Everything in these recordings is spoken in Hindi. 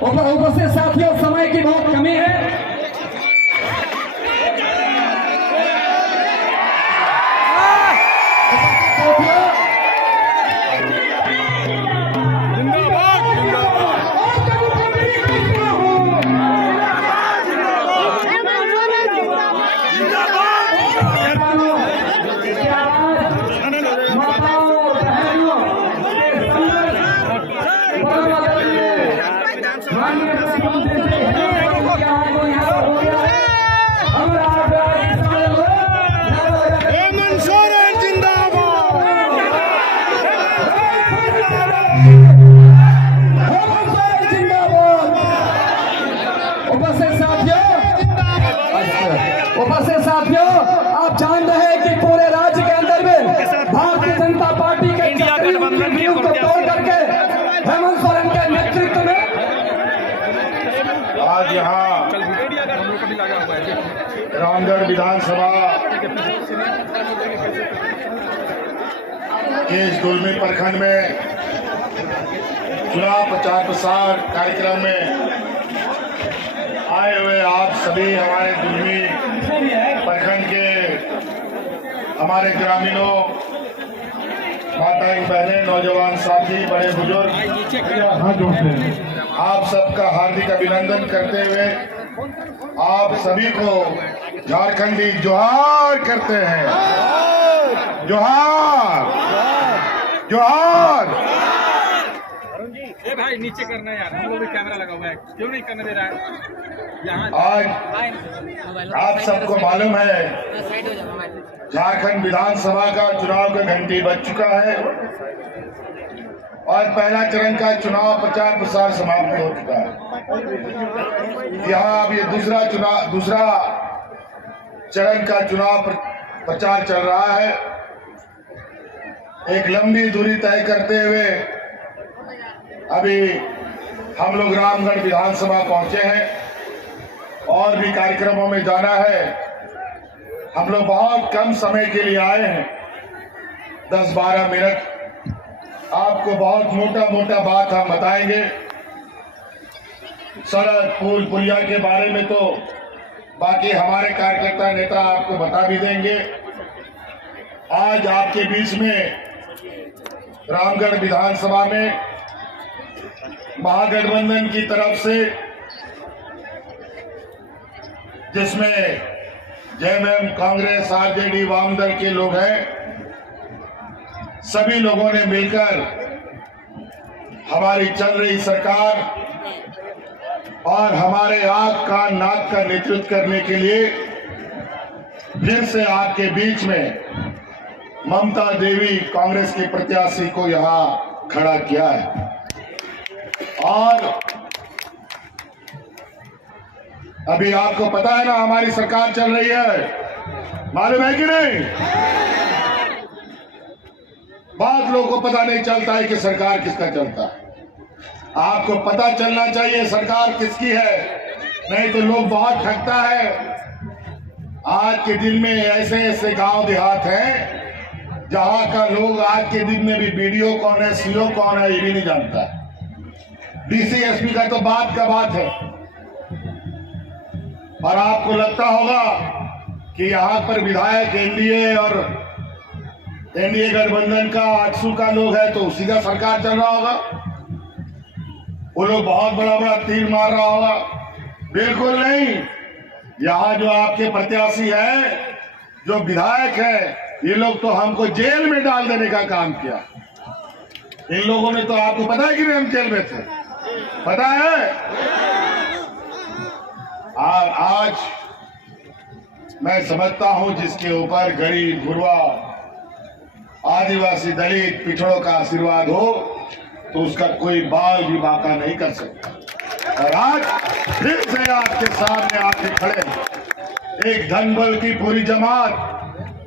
उपस्थित साथियों, समय की बहुत कमी है। उपस्थित साथियों, आप जान रहे हैं कि पूरे राज्य के अंदर में भारतीय जनता पार्टी के गठबंधन को तोड़ करके हेमंत सोरेन के नेतृत्व में आज यहाँ रामगढ़ विधानसभा के इस दुलमी प्रखंड में चुनाव प्रचार प्रसार कार्यक्रम में आए हुए आप सभी हमारे दुलमी प्रखंड के हमारे ग्रामीणों, माताएं, बहनें, नौजवान साथी, बड़े बुजुर्ग, आप सबका हार्दिक अभिनंदन करते हुए आप सभी को झारखंडी जोहार करते हैं। जोहार जोहार। ए भाई नीचे करना यार, हम लोग भी कैमरा लगा हुआ है, क्यों नहीं करने दे रहा है यहाँ? आज आप सबको मालूम है झारखंड विधानसभा का चुनाव का घंटी बज चुका है और पहला चरण का चुनाव प्रचार प्रसार समाप्त हो चुका है। यहाँ अब ये दूसरा चरण का चुनाव प्रचार चल रहा है। एक लंबी दूरी तय करते हुए अभी हम लोग रामगढ़ विधानसभा पहुंचे हैं और भी कार्यक्रमों में जाना है। हम लोग बहुत कम समय के लिए आए हैं, 10-12 मिनट। आपको बहुत मोटा बात हम बताएंगे। सड़क, पुल, पुलिया के बारे में तो बाकी हमारे कार्यकर्ता नेता आपको बता भी देंगे। आज आपके बीच में रामगढ़ विधानसभा में महागठबंधन की तरफ से, जिसमें जेएमएम, कांग्रेस, आरजेडी, वामदल के लोग हैं, सभी लोगों ने मिलकर हमारी चल रही सरकार और हमारे आंख कान नाक का नेतृत्व करने के लिए फिर से आपके बीच में ममता देवी कांग्रेस के प्रत्याशी को यहां खड़ा किया है। और अभी आपको पता है ना, हमारी सरकार चल रही है, मालूम है कि नहीं? बहुत लोगों को पता नहीं चलता है कि सरकार किसका चलता है। आपको पता चलना चाहिए सरकार किसकी है, नहीं तो लोग बहुत ठगता है। आज के दिन में ऐसे ऐसे गांव देहात हैं जहां का लोग आज के दिन में भी बीडीओ कौन है, सीओ कौन है, ये भी नहीं जानता है। डीसी एसपी का तो बात का बात है। और आपको लगता होगा कि यहाँ पर विधायक एनडीए और एनडीए गठबंधन का आजसू का लोग है तो उसी का सरकार चल रहा होगा। वो लोग बहुत बड़ा तीर मार रहा होगा। बिल्कुल नहीं। यहाँ जो आपके प्रत्याशी है, जो विधायक है, ये लोग तो हमको जेल में डाल देने का काम किया। इन लोगों ने तो, आपको पता है कि नहीं हम जेल में थे, पता है? आज मैं समझता हूं जिसके ऊपर गरीब, गुरबा, आदिवासी, दलित, पिछड़ों का आशीर्वाद हो तो उसका कोई बाल भी बांका नहीं कर सकता। और आज फिर से आपके सामने आके खड़े एक धनबल की पूरी जमात,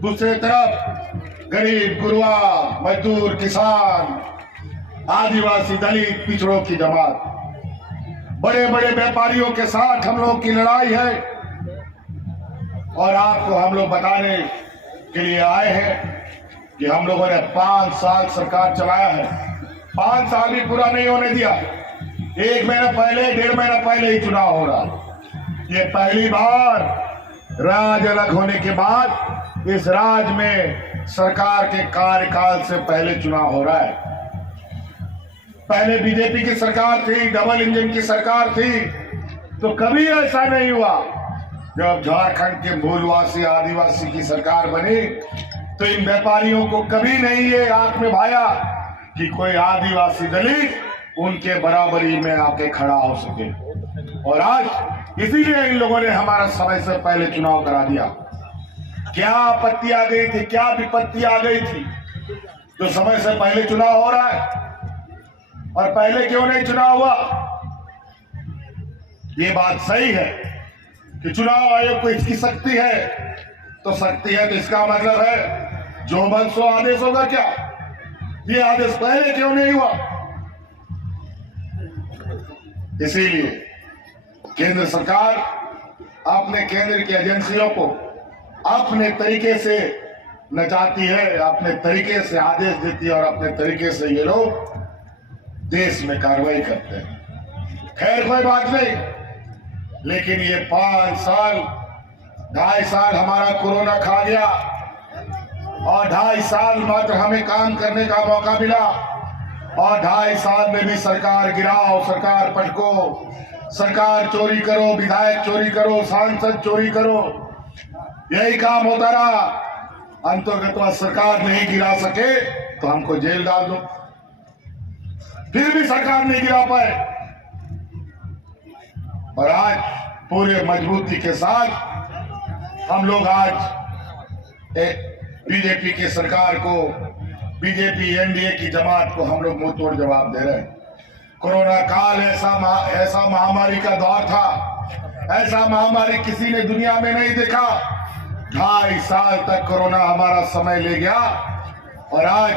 दूसरे तरफ गरीब, गुरबा, मजदूर, किसान, आदिवासी, दलित, पिछड़ों की जमात, बड़े बड़े व्यापारियों के साथ हम लोग की लड़ाई है। और आपको हम लोग बताने के लिए आए हैं कि हम लोगों ने 5 साल सरकार चलाया है। 5 साल भी पूरा नहीं होने दिया। 1 महीना पहले 1.5 महीना पहले ही चुनाव हो रहा है। ये पहली बार राज्य अलग होने के बाद इस राज्य में सरकार के कार्यकाल से पहले चुनाव हो रहा है। पहले बीजेपी की सरकार थी, डबल इंजन की सरकार थी, तो कभी ऐसा नहीं हुआ। जब झारखंड के मूलवासी आदिवासी की सरकार बनी तो इन व्यापारियों को कभी नहीं ये आंख में भाया कि कोई आदिवासी दलित उनके बराबरी में आके खड़ा हो सके। और आज इसीलिए इन लोगों ने हमारा समय से पहले चुनाव करा दिया। क्या आपत्ति आ गई थी, क्या विपत्ति आ गई थी जो समय से पहले चुनाव हो रहा है? और पहले क्यों नहीं चुनाव हुआ? ये बात सही है कि चुनाव आयोग को इसकी शक्ति है, तो शक्ति है तो इसका मतलब है जो मन सो आदेश होगा। क्या ये आदेश पहले क्यों नहीं हुआ? इसीलिए केंद्र सरकार अपने केंद्र की एजेंसियों को अपने तरीके से नचाती है, अपने तरीके से आदेश देती है और अपने तरीके से ये लोग देश में कार्रवाई करते हैं। खैर कोई बात नहीं, लेकिन ये 5 साल 2.5 साल हमारा कोरोना खा गया और 2.5 साल मात्र हमें काम करने का मौका मिला और 2.5 साल में भी सरकार गिराओ, सरकार पटको, सरकार चोरी करो, विधायक चोरी करो, सांसद चोरी करो, यही काम होता रहा। अंतर्गत सरकार नहीं गिरा सके तो हमको जेल डाल दो, फिर भी सरकार नहीं गिरा पाए। और आज पूरे मजबूती के साथ हम लोग आज बीजेपी की सरकार को, बीजेपी एनडीए की जमात को हम लोग मुंह तोड़ जवाब दे रहे हैं। कोरोना काल ऐसा महामारी का दौर था, ऐसा महामारी किसी ने दुनिया में नहीं देखा। 2.5 साल तक कोरोना हमारा समय ले गया और आज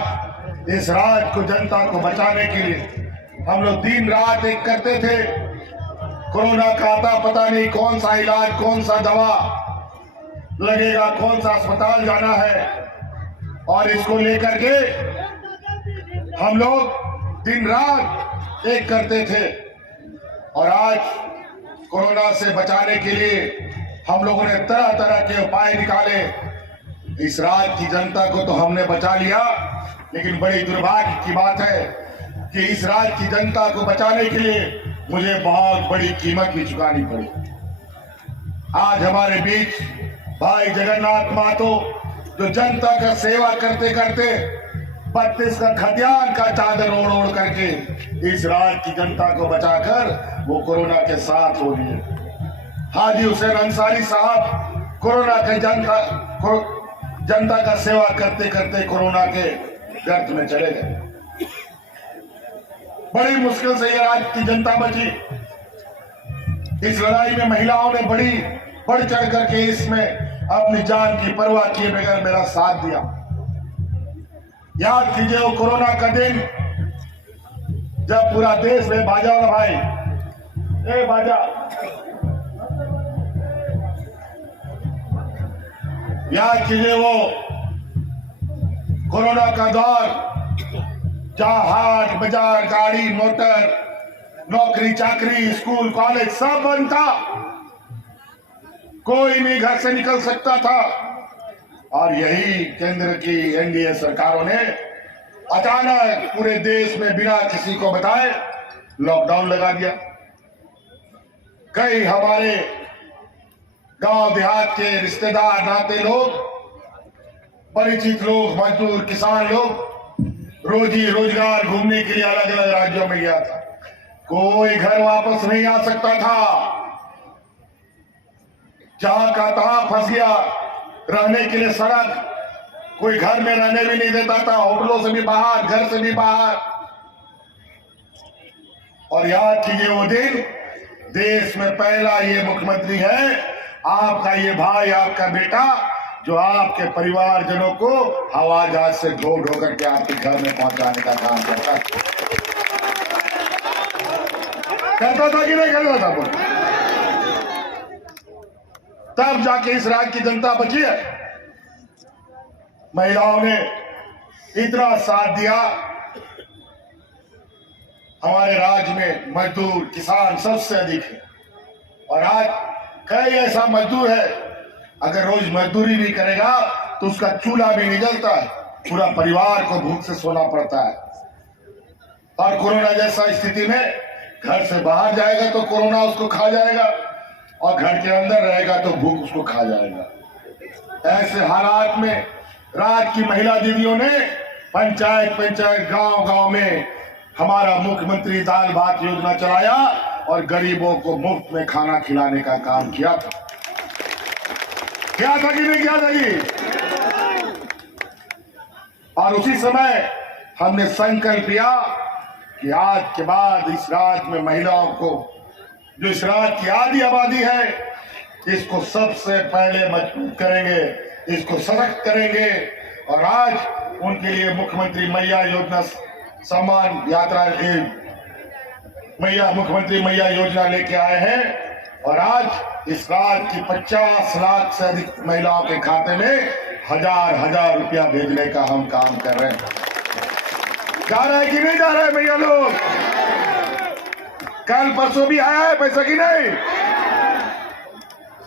इस राज्य को, जनता को बचाने के लिए हम लोग दिन रात एक करते थे। कोरोना का आता पता नहीं कौन सा इलाज, कौन सा दवा लगेगा, कौन सा अस्पताल जाना है, और इसको लेकर के हम लोग दिन रात एक करते थे। और आज कोरोना से बचाने के लिए हम लोगों ने तरह तरह के उपाय निकाले। इस राज्य की जनता को तो हमने बचा लिया, लेकिन बड़ी दुर्भाग्य की बात है कि इस राज्य की जनता को बचाने के लिए मुझे बहुत बड़ी कीमत भी चुकानी पड़ी। आज हमारे बीच भाई जगन्नाथ महतो, जो जनता का सेवा करते करते 32 का खतियान का चादर ओढ़ ओढ़ करके इस राज्य की जनता को बचाकर वो कोरोना के साथ हो लिए। हाजी हुसैन अंसारी साहब कोरोना के जनता का सेवा करते करते कोरोना के गर्त में चले गए। बड़ी मुश्किल से ये राज्य की जनता बची। इस लड़ाई में महिलाओं ने बढ़ चढ़ करके इसमें अपनी जान की परवाह किए बगैर मेरा साथ दिया। याद कीजिए वो कोरोना का दिन जब पूरा देश में बाजा ना भाई, ए बाजा, याद कीजिए वो कोरोना का दौर जहां हाट बाजार, गाड़ी मोटर, नौकरी चाकरी, स्कूल कॉलेज सब बंद था, कोई नहीं घर से निकल सकता था। और यही केंद्र की एनडीए सरकारों ने अचानक पूरे देश में बिना किसी को बताए लॉकडाउन लगा दिया। कई हमारे गांव देहात के रिश्तेदार, नाते लोग, परिचित लोग, मजदूर, किसान लोग रोजी रोजगार घूमने के लिए अलग अलग राज्यों में गया था। कोई घर वापस नहीं आ सकता था, जहां का तहां फंस गया। रहने के लिए सड़क, कोई घर में रहने भी नहीं देता था, होटलों से भी बाहर, घर से भी बाहर। और याद कीजिए वो दिन, देश में पहला ये मुख्यमंत्री है, आपका ये भाई, आपका बेटा, जो आपके परिवारजनों को हवाई जहाज से ढो ढो करके आपके घर में पहुंचाने का काम करता था कि नहीं करता था? बोल, तब जाके इस राज्य की जनता बची है। महिलाओं ने इतना साथ दिया, हमारे राज्य में मजदूर किसान सबसे अधिक है। और आज कई ऐसा मजदूर है, अगर रोज मजदूरी नहीं करेगा तो उसका चूल्हा भी नहीं जलता है, पूरा परिवार को भूख से सोना पड़ता है। और कोरोना जैसा स्थिति में घर से बाहर जाएगा तो कोरोना उसको खा जाएगा, और घर के अंदर रहेगा तो भूख उसको खा जाएगा। ऐसे हालात में राज्य की महिला दीदियों ने पंचायत गांव में हमारा मुख्यमंत्री दाल भात योजना चलाया और गरीबों को मुफ्त में खाना खिलाने का काम किया था। क्या था कि नहीं किया था जी? और उसी समय हमने संकल्प लिया कि आज के बाद इस राज्य में महिलाओं को, जो इस राज्य की आधी आबादी है, इसको सबसे पहले मजबूत करेंगे, इसको सशक्त करेंगे। और आज उनके लिए मुख्यमंत्री मैया योजना सम्मान यात्रा, मुख्यमंत्री मैया योजना लेके आए हैं। और आज इस राज्य की 50 लाख से अधिक महिलाओं के खाते में हजार रुपया भेजने का हम काम कर रहे हैं। जा रहा है कि नहीं जा रहा है भैया लोग? कल परसों भी आया है पैसा की नहीं?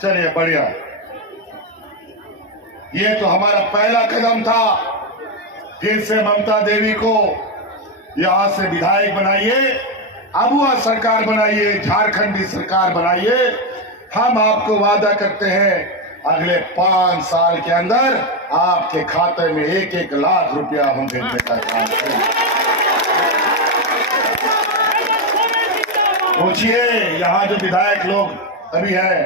चलिए बढ़िया। ये तो हमारा पहला कदम था। फिर से ममता देवी को यहां से विधायक बनाइए, अबुआ सरकार बनाइए, झारखंडी सरकार बनाइए। हम आपको वादा करते हैं अगले 5 साल के अंदर आपके खाते में 1-1 लाख रुपया हम भेजने का काम करेंगे। पूछिए यहाँ जो विधायक लोग अभी है,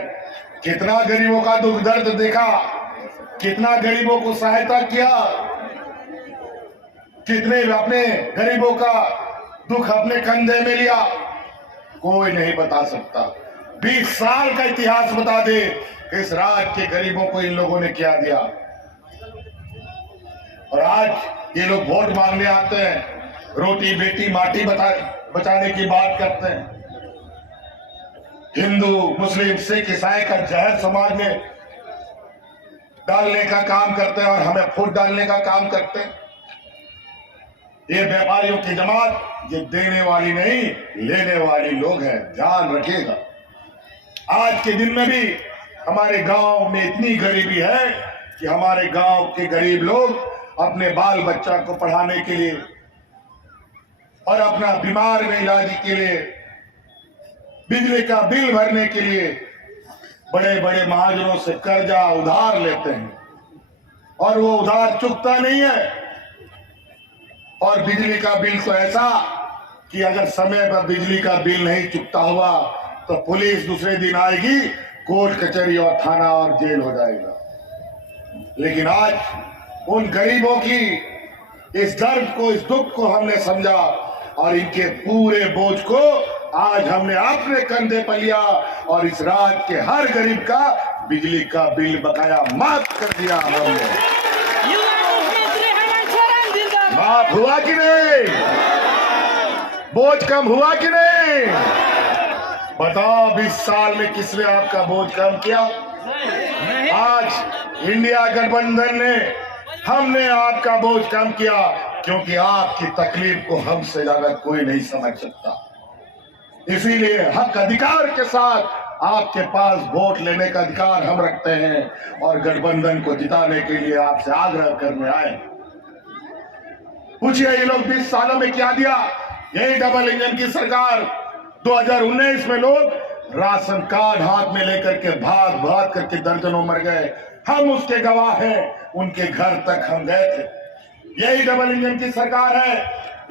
कितना गरीबों का दुख दर्द देखा, कितना गरीबों को सहायता किया, कितने अपने गरीबों का दुख अपने कंधे में लिया, कोई नहीं बता सकता। 20 साल का इतिहास बता दे इस राज्य के गरीबों को इन लोगों ने क्या दिया। और आज ये लोग वोट मांगने आते हैं, रोटी बेटी माटी बचाने की बात करते हैं। हिंदू मुस्लिम सिख ईसाई का जहर समाज में डालने का काम करते हैं और हमें फूट डालने का काम करते हैं। ये व्यापारियों की जमात, ये देने वाली नहीं लेने वाली लोग हैं, ध्यान रखिएगा। आज के दिन में भी हमारे गांव में इतनी गरीबी है कि हमारे गांव के गरीब लोग अपने बाल बच्चा को पढ़ाने के लिए और अपना बीमार में इलाज के लिए, बिजली का बिल भरने के लिए बड़े बड़े महाजनों से कर्जा उधार लेते हैं और वो उधार चुकता नहीं है। और बिजली का बिल तो ऐसा कि अगर समय पर बिजली का बिल नहीं चुकता हुआ तो पुलिस दूसरे दिन आएगी, कोर्ट कचहरी और थाना और जेल हो जाएगा। लेकिन आज उन गरीबों की इस दर्द को, इस दुख को हमने समझा और इनके पूरे बोझ को आज हमने अपने कंधे पर लिया और इस राज्य के हर गरीब का बिजली का बिल बकाया माफ कर दिया हमने। माफ हुआ कि नहीं? बोझ कम हुआ कि नहीं? बताओ 20 साल में किसने आपका बोझ कम किया? आज इंडिया गठबंधन ने, हमने आपका बोझ कम किया, क्योंकि आपकी तकलीफ को हमसे ज्यादा कोई नहीं समझ सकता। इसीलिए हक अधिकार के साथ आपके पास वोट लेने का अधिकार हम रखते हैं और गठबंधन को जिताने के लिए आपसे आग्रह करने आए। पूछिए ये लोग 20 सालों में क्या दिया? यही डबल इंजन की सरकार 2019 में लोग राशन कार्ड हाथ में लेकर के भाग करके दर्जनों मर गए। हम उसके गवाह हैं, उनके घर तक हम गए थे। यही डबल इंजन की सरकार है,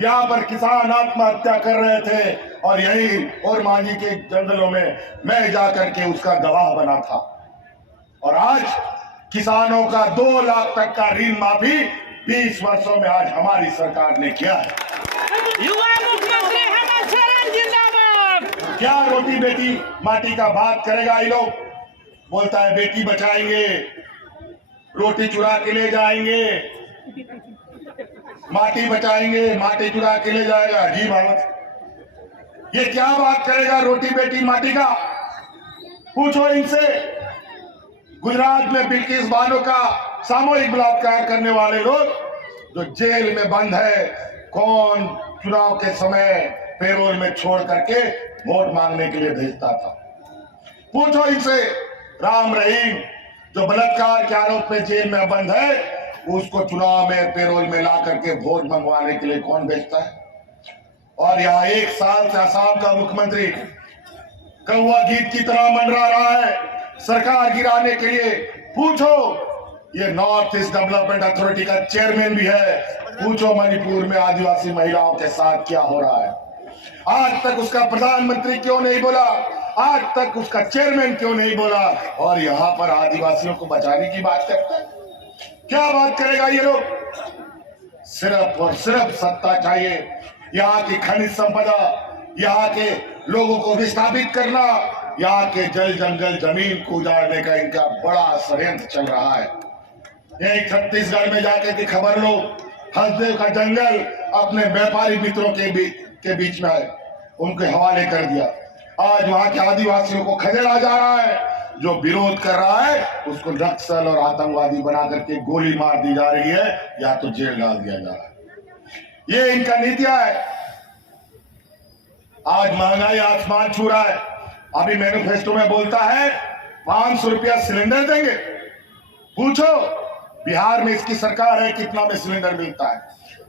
यहाँ पर किसान आत्महत्या कर रहे थे और यही और मांझी के जंगलों में मैं जाकर के उसका गवाह बना था। और आज किसानों का 2 लाख तक का ऋण माफी 20 वर्षों में आज हमारी सरकार ने किया है। युवा मुख्यमंत्री हेमंत सोरेन जिंदाबाद। क्या रोटी बेटी माटी का बात करेगा? ये लोग बोलता है बेटी बचाएंगे, रोटी चुरा के ले जाएंगे, माटी बचाएंगे, माटी चुरा के ले जाएगा। जी भारत, ये क्या बात करेगा रोटी बेटी माटी का? पूछो इनसे। गुजरात में बिल्किस बानो का सामूहिक बलात्कार करने वाले लोग जो जेल में बंद है, कौन चुनाव के समय पेरोल में छोड़ करके वोट मांगने के लिए भेजता था। पूछो इनसे, राम रहीम जो बलात्कार के आरोप में जेल में बंद है, उसको चुनाव में पेरोल में ला करके वोट मंगवाने के लिए कौन भेजता है? और यहाँ 1 साल से असम का मुख्यमंत्री कौवा गीत की तरह मंडरा रहा है सरकार गिराने के लिए। पूछो, ये नॉर्थ ईस्ट डेवलपमेंट अथॉरिटी का चेयरमैन भी है। पूछो मणिपुर में आदिवासी महिलाओं के साथ क्या हो रहा है। आज तक उसका प्रधानमंत्री क्यों नहीं बोला, आज तक उसका चेयरमैन क्यों नहीं बोला, और यहाँ पर आदिवासियों को बचाने की बात करता है। क्या बात करेगा ये लोग? सिर्फ और सिर्फ सत्ता चाहिए, यहाँ की खनिज संपदा, यहाँ के लोगों को विस्थापित करना, यहाँ के जल जंगल जमीन को उजाड़ने का इनका बड़ा षड्यंत्र चल रहा है। यही छत्तीसगढ़ में जाकर की खबर लो, हसदेव का जंगल अपने व्यापारी मित्रों के बीच में है, उनके हवाले कर दिया। आज वहां के आदिवासियों को खदेड़ा जा रहा है, जो विरोध कर रहा है उसको नक्सल और आतंकवादी बना करके गोली मार दी जा रही है या तो जेल डाल दिया जा रहा है। ये इनका नीतियां है। आज महंगाई आसमान छू रहा है। अभी मैनिफेस्टो में बोलता है 500 रुपया सिलेंडर देंगे। पूछो बिहार में इसकी सरकार है, कितना में सिलेंडर मिलता है?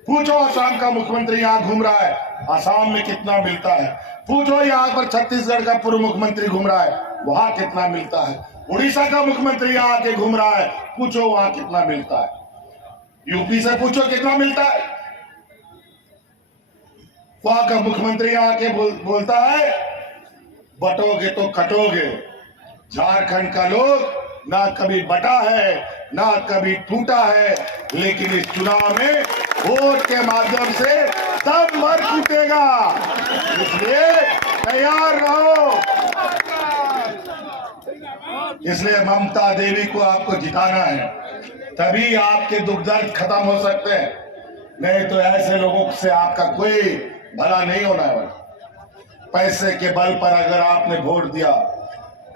पूछो असम का मुख्यमंत्री यहाँ घूम रहा है, असम में कितना मिलता है? पूछो यहाँ पर छत्तीसगढ़ का पूर्व मुख्यमंत्री घूम रहा है, वहां कितना मिलता है? उड़ीसा का मुख्यमंत्री यहाँ आके घूम रहा है, पूछो वहां कितना मिलता है? यूपी से पूछो कितना मिलता है? वहां का मुख्यमंत्री यहाँ आके बोलता है बटोगे तो कटोगे। झारखंड का लोग ना कभी बटा है ना कभी टूटा है, लेकिन इस चुनाव में वोट के माध्यम से दम भर टूटेगा, इसलिए तैयार रहो। इसलिए ममता देवी को आपको जिताना है, तभी आपके दुख दर्द खत्म हो सकते हैं, नहीं तो ऐसे लोगों से आपका कोई भला नहीं होना है। पैसे के बल पर अगर आपने वोट दिया,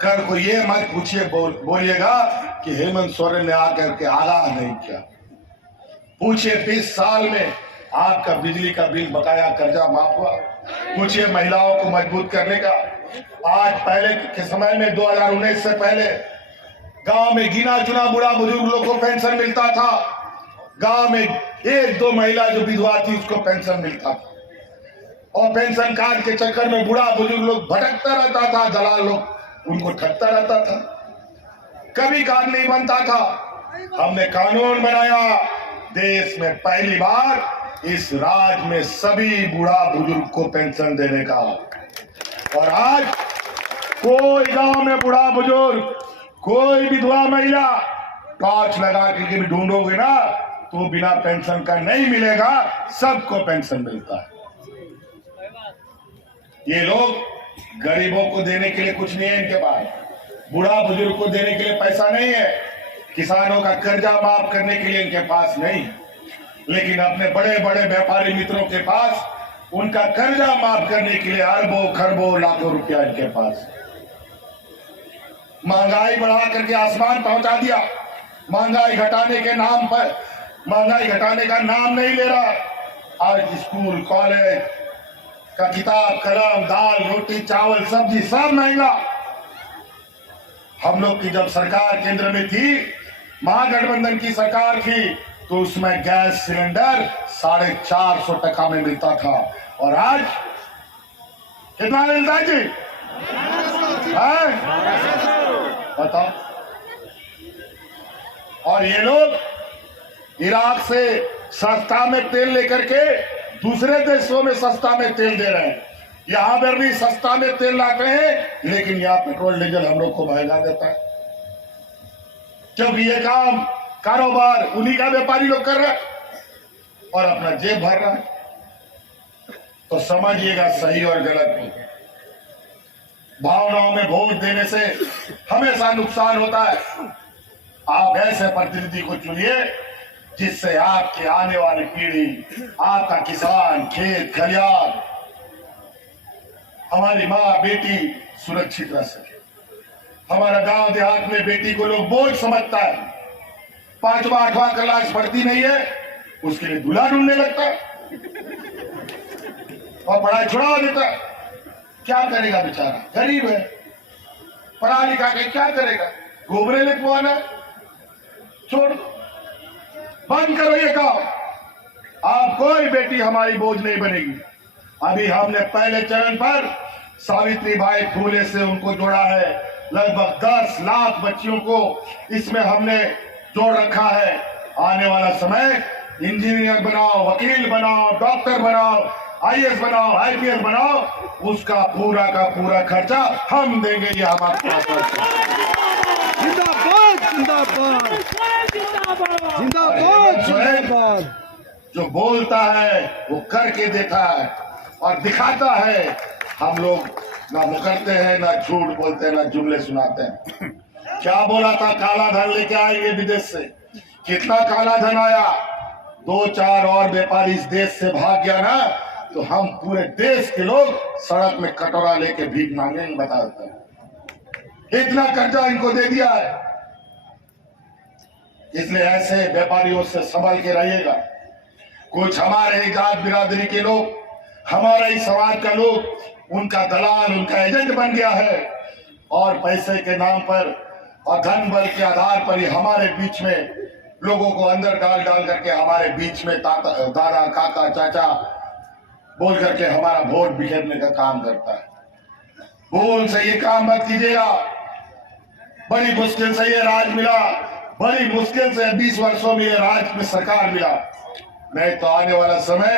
कल को ये मत पूछिए बोलिएगा कि हेमंत सोरेन ने आकर के आगाह नहीं किया। पूछिए 20 साल में आपका बिजली का बिल बकाया कर्जा माफ हुआ? पूछिए महिलाओं को मजबूत करने का। आज पहले के समय में 2019 से पहले गांव में गिना चुना बुढ़ा बुजुर्ग लोग को पेंशन मिलता था। गांव में 1-2 महिला जो विधवा थी उसको पेंशन मिलता था, और पेंशन कार्ड के चक्कर में बुढ़ा बुजुर्ग लोग भटकता रहता था, दलाल लोग उनको ठगता रहता था, कभी कार्ड नहीं बनता था। हमने कानून बनाया, देश में पहली बार इस राज्य में सभी बूढ़ा बुजुर्ग को पेंशन देने का। और आज कोई गांव में बूढ़ा बुजुर्ग, कोई विधवा महिला टॉर्च लगा के भी ढूंढोगे ना तो बिना पेंशन का नहीं मिलेगा, सबको पेंशन मिलता है। ये लोग गरीबों को देने के लिए कुछ नहीं है इनके पास, बूढ़ा बुजुर्ग को देने के लिए पैसा नहीं है, किसानों का कर्जा माफ करने के लिए इनके पास नहीं, लेकिन अपने बड़े बड़े व्यापारी मित्रों के पास उनका कर्जा माफ करने के लिए अरबों खरबों लाखों रुपया इनके पास। महंगाई बढ़ा करके आसमान पहुंचा दिया। महंगाई घटाने के नाम पर, महंगाई घटाने का नाम नहीं ले रहा। आज स्कूल कॉलेज का किताब कलम दाल रोटी चावल सब्जी सब महंगा। हम लोग की जब सरकार केंद्र में थी, महागठबंधन की सरकार थी, तो उसमें गैस सिलेंडर 450 टका में मिलता था, और आज कितना मिलता है जी? बताओ। और ये लोग इराक से सस्ता में तेल लेकर के दूसरे देशों में सस्ता में तेल दे रहे हैं, यहां पर भी सस्ता में तेल लाते हैं, लेकिन यहाँ पेट्रोल डीजल हम लोग को महंगा देता है, क्योंकि ये काम कारोबार उन्हीं का व्यापारी लोग कर रहे हैं और अपना जेब भर रहा है। तो समझिएगा सही और गलत नहीं। भावनाओं में वोट देने से हमेशा नुकसान होता है। आप ऐसे प्रतिनिधि को चुनिए जिससे आपकी आने वाली पीढ़ी, आपका किसान, खेत खलियान, हमारी माँ बेटी सुरक्षित रह सके। हमारा गांव देहात में बेटी को लोग बोझ समझता है, 5वां 8वां क्लास पढ़ती नहीं है, उसके लिए दूल्हा ढूंढने लगता है। और पढ़ाई छुड़ावा देता है। क्या करेगा बेचारा, गरीब है, पढ़ा लिखा के क्या करेगा, गोबरे लिखवाना, छोड़ दो, बंद करो ये काम। आप कोई बेटी हमारी बोझ नहीं बनेगी। अभी हमने पहले चरण पर सावित्रीबाई फूले से उनको जोड़ा है, लगभग 10 लाख बच्चियों को इसमें हमने जोड़ रखा है। आने वाला समय इंजीनियर बनाओ, वकील बनाओ, डॉक्टर बनाओ, IAS बनाओ, IPS बनाओ, उसका पूरा का पूरा खर्चा हम देंगे। ये हमारे पास जिंदाबाद जिंदाबाद जिंदाबाद जिंदाबाद। जो बोलता है वो करके देता है और दिखाता है। हम लोग ना मुकरते हैं, ना झूठ बोलते हैं, ना जुमले सुनाते हैं। क्या बोला था, काला धन लेके आएंगे विदेश से। कितना काला धन आया, 2-4 और व्यापारी इस देश से भाग गया ना, तो हम पूरे देश के लोग सड़क में कटोरा लेके भीख मांगेंगे। बता देता हूं, इतना कर्जा इनको दे दिया है। इसलिए ऐसे व्यापारियों से संभल के रहिएगा। कुछ हमारे ही जात बिरादरी के लोग, हमारे ही समाज का लोग उनका दलाल, उनका एजेंट बन गया है और पैसे के नाम पर और धन बल के आधार पर ही हमारे बीच में लोगों को अंदर डाल करके हमारे बीच में दादा काका चाचा बोल करके हमारा वोट बिखेरने का काम करता है। भूल से ये काम मत कीजिएगा। बड़ी मुश्किल से ये राज मिला, बड़ी मुश्किल से 20 वर्षों में ये राज में सरकार मिला। नहीं तो आने वाला समय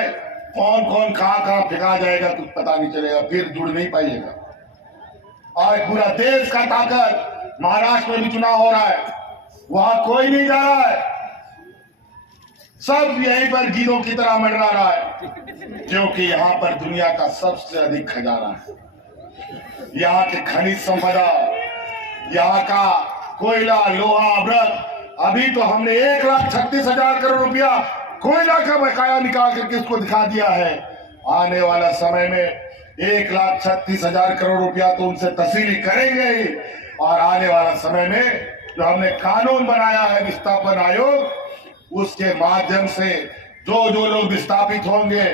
कौन कौन कहां फेंका जाएगा कुछ पता नहीं चलेगा, फिर जुड़ नहीं पाइएगा। आज पूरा देश का ताकत, महाराष्ट्र में भी चुनाव हो रहा है, वहां कोई नहीं जा रहा है, सब यहीं पर गीदों की तरह मंडरा रहा है, क्योंकि यहाँ पर दुनिया का सबसे अधिक खजाना है। यहाँ की खनिज संपदा, यहाँ का कोयला, लोहा, अभ्रक। अभी तो हमने 1,36,000 करोड़ रुपया कोयला का बकाया निकाल करके इसको दिखा दिया है। आने वाला समय में 1,36,000 करोड़ रुपया तो उनसे तहसीली करेंगे ही। और आने वाला समय में जो हमने कानून बनाया है विस्थापन आयोग, उसके माध्यम से जो लोग विस्थापित होंगे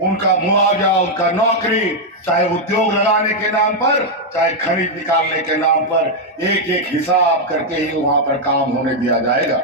उनका मुआवजा, उनका नौकरी, चाहे उद्योग लगाने के नाम पर, चाहे खरीद निकालने के नाम पर, एक एक हिसाब करके ही वहां पर काम होने दिया जाएगा।